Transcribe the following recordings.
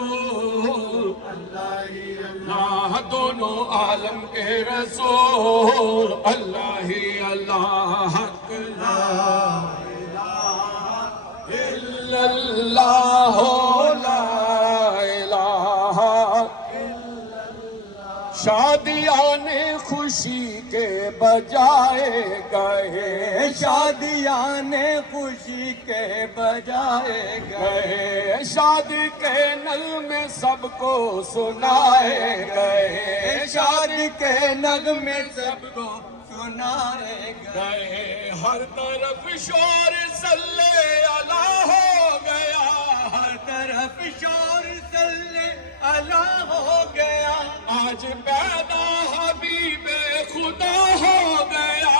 رسول اللہ دونوں عالم کے رسول اللہ ہی اللہ حق لا الہ الا اللہ لا الہ الا اللہ شادیان خوشی کے بجائے گئے شادیان خوشی کے بجائے گئے شادی کے نغمے سب کو سنائے گئے شادی کے نغمے سب کو سنائے گئے ہر طرف شور صلی اللہ ہو گیا ہر طرف شور صلی اللہ ہو گیا آج پیدا حبیب خدا ہو گیا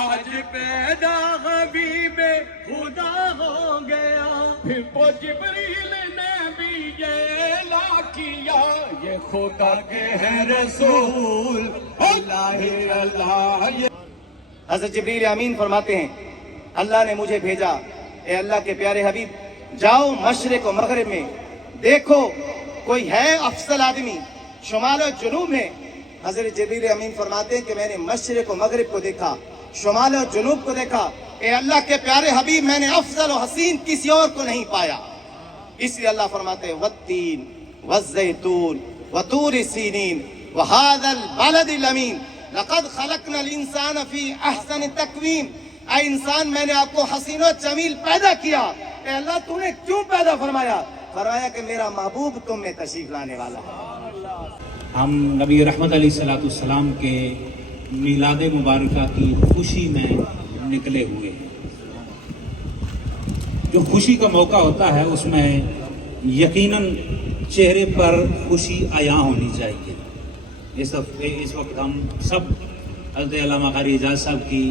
آج پیدا حبیب خدا ہو گیا پھر تو جبریل نے بھی یہ اعلان کیا یہ خدا کے ہیں رسول اللہ اللہ حضرت جبریل امین فرماتے ہیں اللہ نے مجھے بھیجا اے اللہ کے پیارے حبیب جاؤ مشرق و مغرب میں دیکھو کوئی ہے افضل آدمی شمال و جنوب میں حضرت جبریل امین فرماتے ہیں کہ میں نے مشرق و مغرب کو دیکھا شمال و جنوب کو دیکھا اے اللہ کے پیارے حبیب میں نے افضل و حسین کسی اور کو نہیں پایا اس لیے اللہ فرماتے ہیں والتین والزیتون وطور سینین وهذا البلد الامین لقد خلقنا الانسان فی احسن تقویم اے انسان میں نے آپ کو حسین و جمیل پیدا کیا اے اللہ تو نے کیوں پیدا فرمایا کہ میرا محبوب تم میں تشریف لانے والا ہے ہم نبی رحمت علیہ الصلوۃ والسلام کے میلاد مبارکہ کی خوشی میں نکلے ہوئے ہیں جو خوشی کا موقع ہوتا ہے اس میں یقیناً چہرے پر خوشی عیاں ہونی چاہیے اس وقت ہم سب حضرت علامہ قاری اعجاز صاحب کی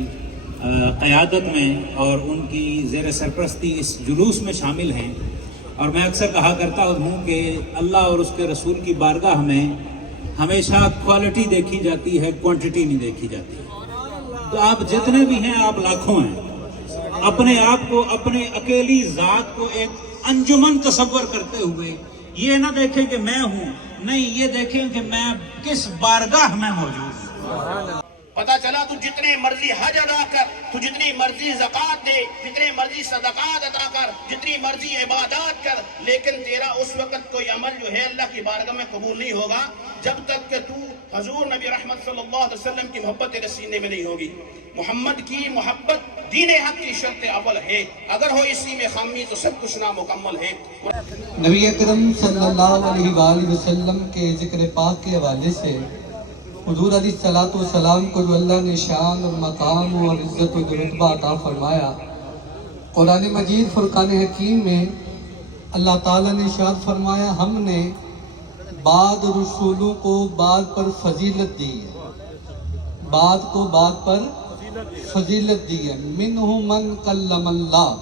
قیادت میں اور ان کی زیر سرپرستی اس جلوس میں شامل ہیں اور میں اکثر کہا کرتا ہوں کہ اللہ اور اس کے رسول کی بارگاہ میں ہمیشہ کوالٹی دیکھی جاتی ہے کوانٹٹی نہیں دیکھی جاتی تو آپ جتنے بھی ہیں آپ لاکھوں ہیں اپنے آپ کو اپنے اکیلی ذات کو ایک انجمن تصور کرتے ہوئے یہ نہ دیکھیں کہ میں ہوں نہیں یہ دیکھیں کہ میں کس بارگاہ میں موجود ہوں پتا چلا تو جتنے مرضی حج ادا کر تو جتنی مرضی زکوٰۃ دے جتنے مرضی صدقات ادا کر جتنی مرضی عبادات کر لیکن تیرا اس وقت کوئی عمل جو ہے اللہ کی بارگاہ میں قبول نہیں ہوگا جب تک کہ تو حضور نبی رحمت صلی اللہ علیہ وسلم کی محبت تیرے سینے میں نہیں ہوگی محمد کی محبت دین حق کی شرط اول ہے اگر ہو اسی میں خامی تو سب کچھ نامکمل ہے نبی اکرم صلی اللہ علیہ وآلہ وسلم کے ذکر پاک کے حوالے سے حضور علیہ الصلوۃ والسلام کو جو اللہ نے شان اور مقام اور عزت و رتبہ عطا فرمایا قرآن مجید فرقان حکیم میں اللہ تعالیٰ نے ارشاد فرمایا ہم نے بعض رسولوں کو بعض پر فضیلت دی ہے بعض کو بعض پر فضیلت دی ہے منہم من کلم اللہ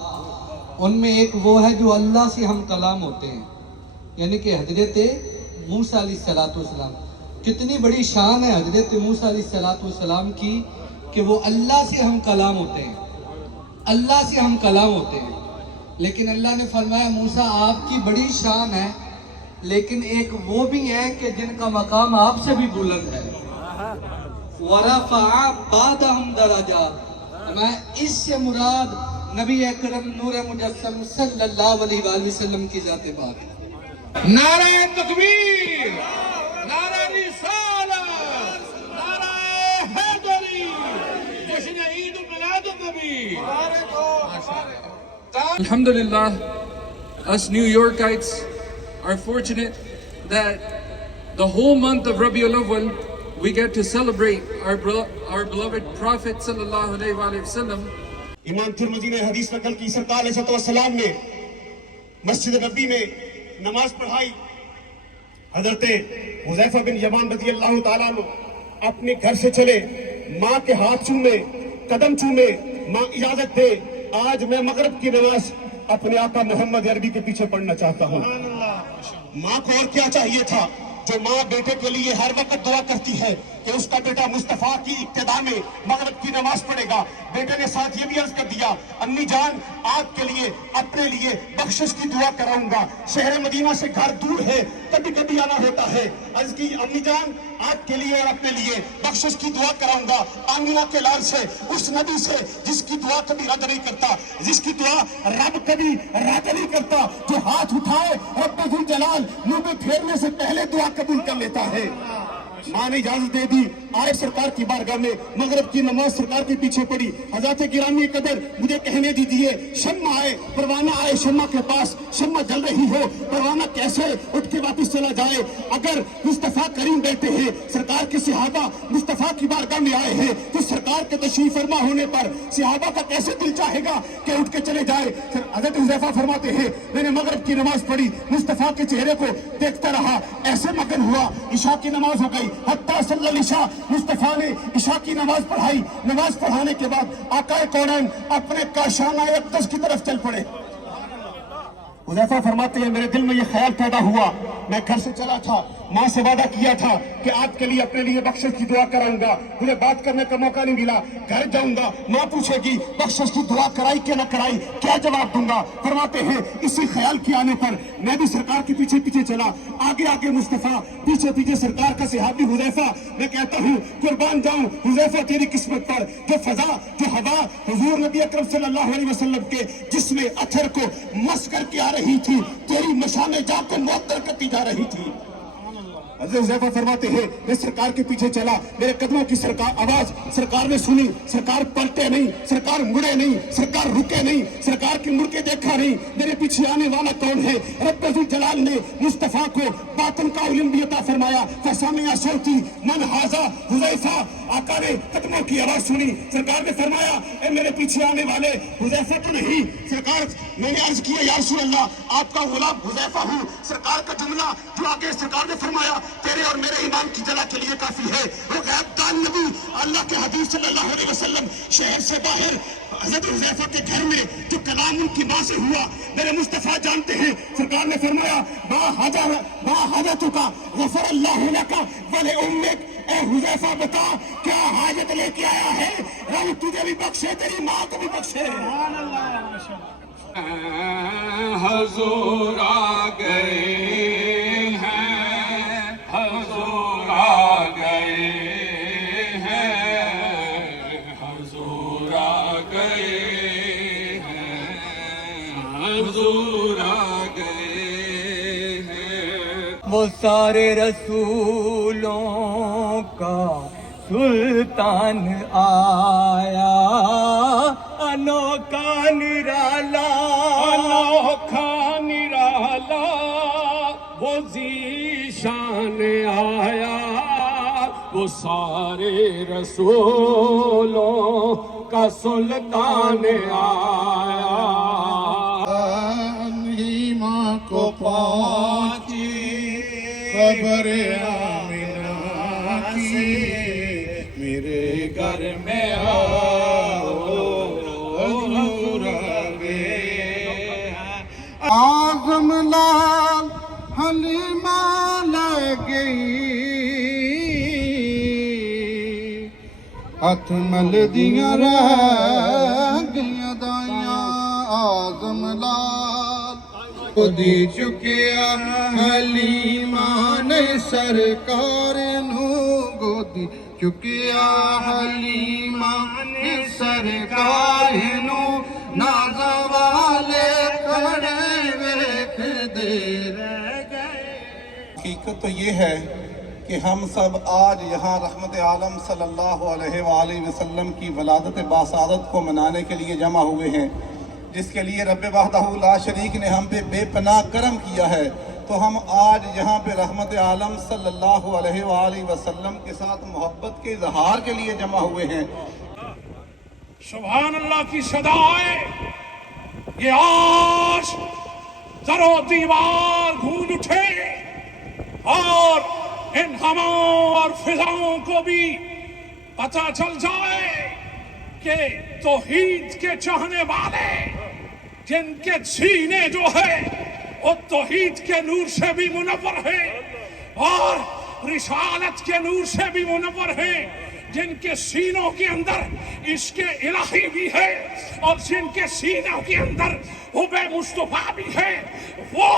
ان میں ایک وہ ہے جو اللہ سے ہم کلام ہوتے ہیں یعنی کہ حضرت موسیٰ علیہ السلام کتنی بڑی شان ہے حضرت موسیٰ علیہ السلام کی کہ وہ اللہ سے ہم کلام ہوتے ہیں اللہ سے ہم کلام ہوتے ہیں لیکن اللہ نے فرمایا موسیٰ آپ کی بڑی شان ہے لیکن ایک وہ بھی ہیں کہ جن کا مقام آپ سے بھی بلند ہے وَرَفَعَ بَعْدَهُمْ دَرَجَاتٍ میں اس سے مراد نبی اکرم نور مجسم صلی اللہ علیہ وآلہ وسلم کی ذات پاک ہے نعرہ تکبیر نعرہ رسالت نعرہ حیدری جشن عید میلاد النبی Alhamdulillah, us New Yorkites are fortunate that the whole month of Rabiul Awwal we get to celebrate our beloved Prophet sallallahu alaihi wasallam. امام ترمذی نے حدیث نقل کی سرکار علیہ السلام نے مسجد نبی میں نماز پڑھائی حضرت حذیفہ بن یمان رضی اللہ تعالیٰ عنہ اپنے گھر سے چلے ماں کے ہاتھ چومے قدم چومے ماں اجازت دے آج میں مغرب کی نماز اپنے آقا محمد عربی کے پیچھے پڑھنا چاہتا ہوں ماں کو اور کیا چاہیے تھا جو ماں بیٹے کے لیے ہر وقت دعا کرتی ہے کہ اس کا بیٹا مصطفیٰ کی ابتدا میں مغرب کی نماز پڑھے گا، بیٹے نے ساتھ یہ بھی عرض کر دیا امی جان آپ کے لیے اپنے لیے بخشش کی دعا کراؤں گا، شہر مدینہ سے گھر دور ہے کبھی کبھی آنا ہوتا ہے، عرض کی امی جان آپ کے لیے اور اپنے لیے بخشش کی دعا کراؤں گا آمینہ کے لال سے، اس نبی سے جس کی دعا کبھی رد نہیں کرتا، جس کی دعا رب کبھی رد نہیں کرتا، جو ہاتھ اٹھائے رب ذوالجلال منہ پہ پھیرنے سے پہلے دعا قبول کر لیتا ہے۔ ماں نے اجازت دے دی، آئے سرکار کی بارگاہ میں، مغرب کی نماز سرکار کے پیچھے پڑی، حضرات گرامی قدر مجھے کہنے دیجیے شمع آئے، پروانہ آئے شمع کے پاس، شمع جل رہی ہو، پروانہ کیسے اٹھ کے واپس چلا جائے؟ اگر مصطفیٰ کریم بیٹھے ہیں، سرکار کے صحابہ مصطفیٰ کی بارگاہ میں آئے ہیں تو سرکار کے تشریف فرما ہونے پر صحابہ کا کیسے دل چاہے گا کہ اٹھ کے چلے جائے؟ حضرت حذیفہ فرماتے ہیں میں نے مغرب کی نماز پڑھی، مصطفیٰ کے چہرے کو دیکھتا رہا، ایسے مگن ہوا، عشاء کی نماز ہو گئی، حتیٰ صلی العشاء، مصطفیٰ نے عشاء کی نماز پڑھائی، نماز پڑھانے کے بعد آقا کونین اپنے کاشانہ اقدس کی طرف چل پڑے۔ حذیفہ فرماتے ہیں میرے دل میں یہ خیال پیدا ہوا، میں گھر سے چلا تھا، ماں سے وعدہ کیا تھا کہ آپ کے لیے اپنے لیے بخشش کی دعا کراؤں گا، مجھے بات کرنے کا موقع نہیں ملا، گھر جاؤں گا، ماں پوچھے گی بخشش کی دعا کرائی کہ نہ کرائی، کیا جواب دوں گا؟ فرماتے ہیں اسی خیال کے آنے پر میں بھی سرکار کے پیچھے پیچھے چلا، آگے آگے مصطفیٰ، پیچھے پیچھے سرکار کا صحابی حذیفہ، میں کہتا ہوں قربان جاؤں حذیفہ تیری قسمت پر، جو فضا جو ہوا حضور نبی اکرم صلی اللہ علیہ وسلم کے جسم اطہر کو مس کر کے آ رہی تھی، تیری مشامیں جا کو معطر کرتی جا رہی تھی۔ حضرت حذیفہ فرماتے ہیں میں سرکار کے پیچھے چلا، میرے قدموں کی آواز سرکار نے سنی، سرکار پلٹے نہیں، سرکار مڑے نہیں، سرکار رکے نہیں، سرکار کے مڑ کے دیکھا نہیں، میرے پیچھے آنے والا کون ہے؟ رب ذوالجلال نے مصطفیٰ کو باطن کا علم بھی عطا فرمایا، فسمع صوتی من ھذا حذیفہ، آقا نے قدموں کی آواز سنی، سرکار نے فرمایا اے میرے پیچھے آنے والے حذیفہ تو نہیں؟ سرکار میں نے عرض کیا یا رسول اللہ آپ کا غلام حذیفہ ہوں، سرکار کا جملہ جو آگے سرکار نے فرمایا تیرے اور میرے ایمان کی جلا کے لیے کافی ہے، وہ غیب دان نبی اللہ کے حبیب صلی اللہ علیہ وسلم شہر سے باہر حضرت حذیفہ کے گھر میں جو کلام ان کی ماں سے ہوا میرے مصطفیٰ جانتے ہیں، سرکار نے فرمایا ما حاجتک غفر اللہ لک ولأمک، اے حذیفہ بتا کیا حاجت لے کے آیا ہے؟ رب تجھے بھی بخشے تیری ماں کو بھی بخشے۔ حضور آ گئے ہیں، حضور آ گئے ہیں، حضور آ گئے ہیں، حضور آ گئے ہیں۔ وہ سارے رسولوں کا سلطان آیا، انوکھا نرالا، انوکھا نرالا وہ ذیشان آیا، وہ سارے رسولوں کا سلطان آیا۔ ماں کو پہنچی خبر آمنہ کی، میرے گھر میں آؤ حضور آ گئے۔ اعظم لال حلیمہ لے گئی، ہاتھ مل دیاں رہ گئیاں دائیاں، اعظم لال دی چکیا حلیمہ نے سرکار نو گودی چکیا، حلیمہ نے سرکار نو ناز والے کھڑے ویکھ دے رہ گئے۔ حقیقت تو یہ ہے کہ ہم سب آج یہاں رحمت عالم صلی اللہ علیہ وآلہ وسلم کی ولادت باسعادت کو منانے کے لیے جمع ہوئے ہیں، جس کے لیے رب وحدہ لا شریک نے ہم پہ بے پناہ کرم کیا ہے، تو ہم آج یہاں پہ رحمت عالم صلی اللہ علیہ وآلہ وسلم کے ساتھ محبت کے اظہار کے لیے جمع ہوئے ہیں۔ سبحان اللہ کی صدائیں یہ آج در و دیوار گونج اٹھے اور ان ہواؤں اور فضاؤں کو بھی پتہ چل جائے کہ توحید کے چاہنے والے جن کے سینے جو ہے وہ توحید کے نور سے بھی منور ہے، اور رسالت کے نور سے بھی منور ہیں، جن کے سینوں کے اندر عشق الہی بھی ہے اور جن کے سینوں کے اندر حب مصطفیٰ بھی ہے، وہ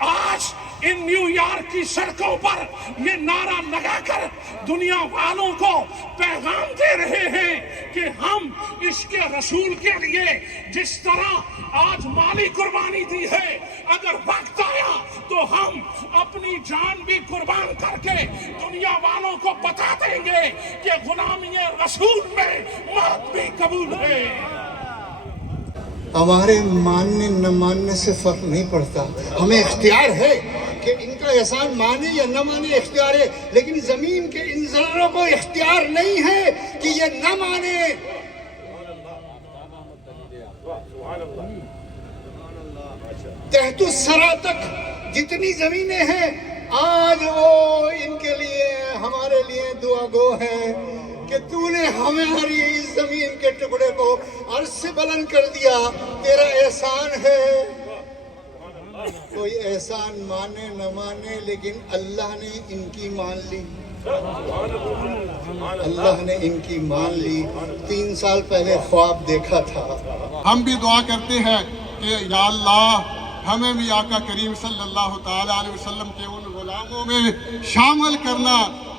آج ان نیو یارک کی سڑکوں پر یہ نعرہ لگا کر دنیا والوں کو پیغام دے رہے ہیں کہ ہم عشق رسول کے لیے جس طرح آج مالی قربانی دی ہے، اگر وقت آیا تو ہم اپنی جان بھی قربان کر کے دنیا والوں کو بتا دیں گے کہ غلامی رسول میں موت بھی قبول ہے۔ ہمارے ماننے نہ ماننے سے فرق نہیں پڑتا، ہمیں اختیار ہے کہ ان کا احسان مانے یا نہ مانے، اختیار ہے، لیکن زمین کے ان ذروں کو اختیار نہیں ہے کہ یہ نہ مانے۔ تحت الثری تک جتنی زمینیں ہیں آج وہ ان کے لیے ہمارے لیے دعا گو ہے کہ تو نے ہماری اس زمین کے ٹکڑے کو عرش سے بلند کر دیا، تیرا احسان ہے۔ کوئی احسان مانے نہ مانے لیکن اللہ نے ان کی مان لی، اللہ نے ان کی مان لی۔ 3 سال پہلے خواب دیکھا تھا۔ ہم بھی دعا کرتے ہیں کہ یا اللہ ہمیں بھی آقا کریم صلی اللہ تعالیٰ علیہ وسلم کے ان غلاموں میں شامل کرنا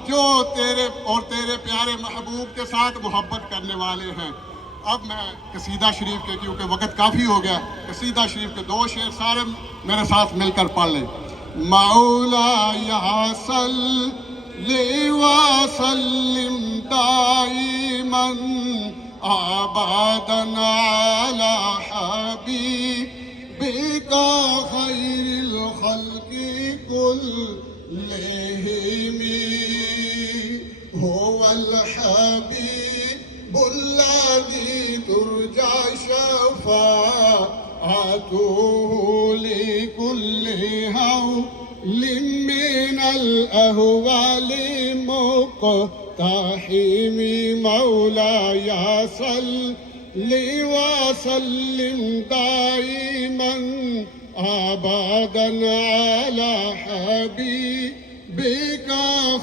جو تیرے اور تیرے پیارے محبوب کے ساتھ محبت کرنے والے ہیں۔ اب میں قصیدہ شریف کے، کیونکہ وقت کافی ہو گیا، قصیدہ شریف کے 2 شعر سارے میرے ساتھ مل کر پڑھ لیں۔ مولا صلی وسلم دائما ابدا علی حبیبک خیر الخلق كلهم هو الحبيب الذي ترجى شفاعته لكل هول من الأهوال مقتحم مولاي صل وسلم دائما أبدا على حبيبك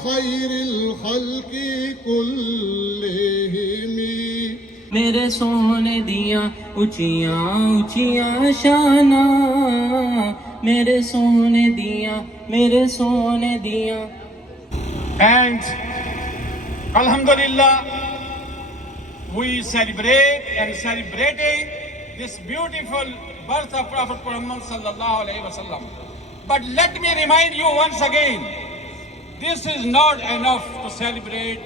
خير الخلق كلهم۔ میرے سونے دیاں اونچیاں اونچیاں شاناں، میرے سونے دیاں And Alhamdulillah, we celebrate and celebrating this beautiful birth of Prophet Muhammad sallallahu alaihi wasallam. But let me remind you once again, this is not enough to celebrate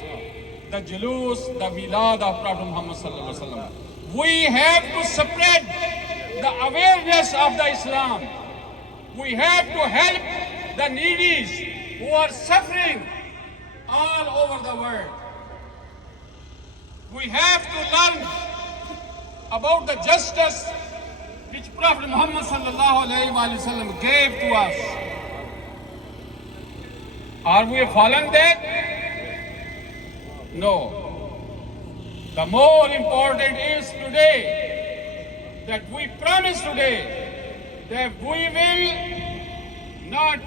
the julus, the milad of Prophet Muhammad sallallahu alaihi wasallam. We have to spread the awareness of the Islam. We have to help the needy who are suffering all over the world. We have to learn about the justice which Prophet Muhammad sallallahu alaihi wasallam gave to us. Are we following that? No. The more important is today that we promise today that we will not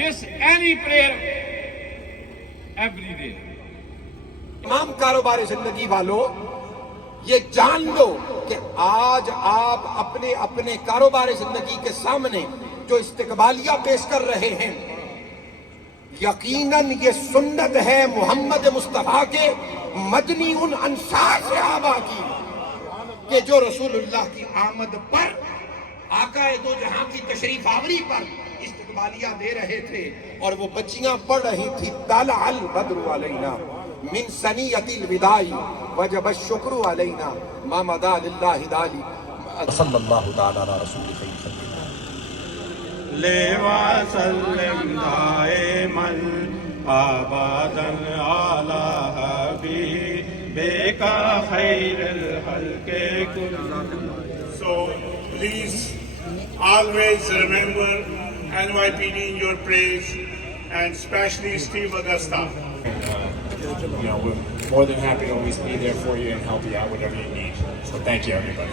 miss any prayer every day. تمام کاروبار زندگی والوں یہ جان لو کہ آج آپ اپنے اپنے کاروبار زندگی کے سامنے جو استقبالیہ پیش کر رہے ہیں، یقیناً یہ سنت ہے محمد مصطفیٰ کے مدنی ان انصار صحابہ کی کہ جو رسول اللہ کی آمد پر، آقا دو جہاں کی تشریف آوری پر استقبالیہ دے رہے تھے، اور وہ بچیاں پڑھ رہی تھی طلع البدر علینا من ثنیۃ الوداع وجب الشکر علینا ما مدى للہ دالی صلی اللہ تعالی علی رسول وسلم دائما ابدا علی حبیبک خیر الخلق كلهم۔ So please always remember NYPD in your prayers, and especially Steve Augusta. We're more than happy to always be there for you and help you out whatever you need. So thank you, everybody.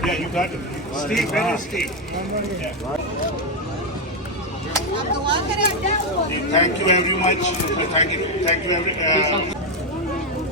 Yeah, you got it. Steve, where is Steve? Thank you very much. Thank you very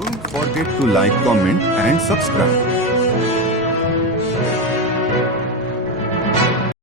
Don't forget to like, comment and subscribe.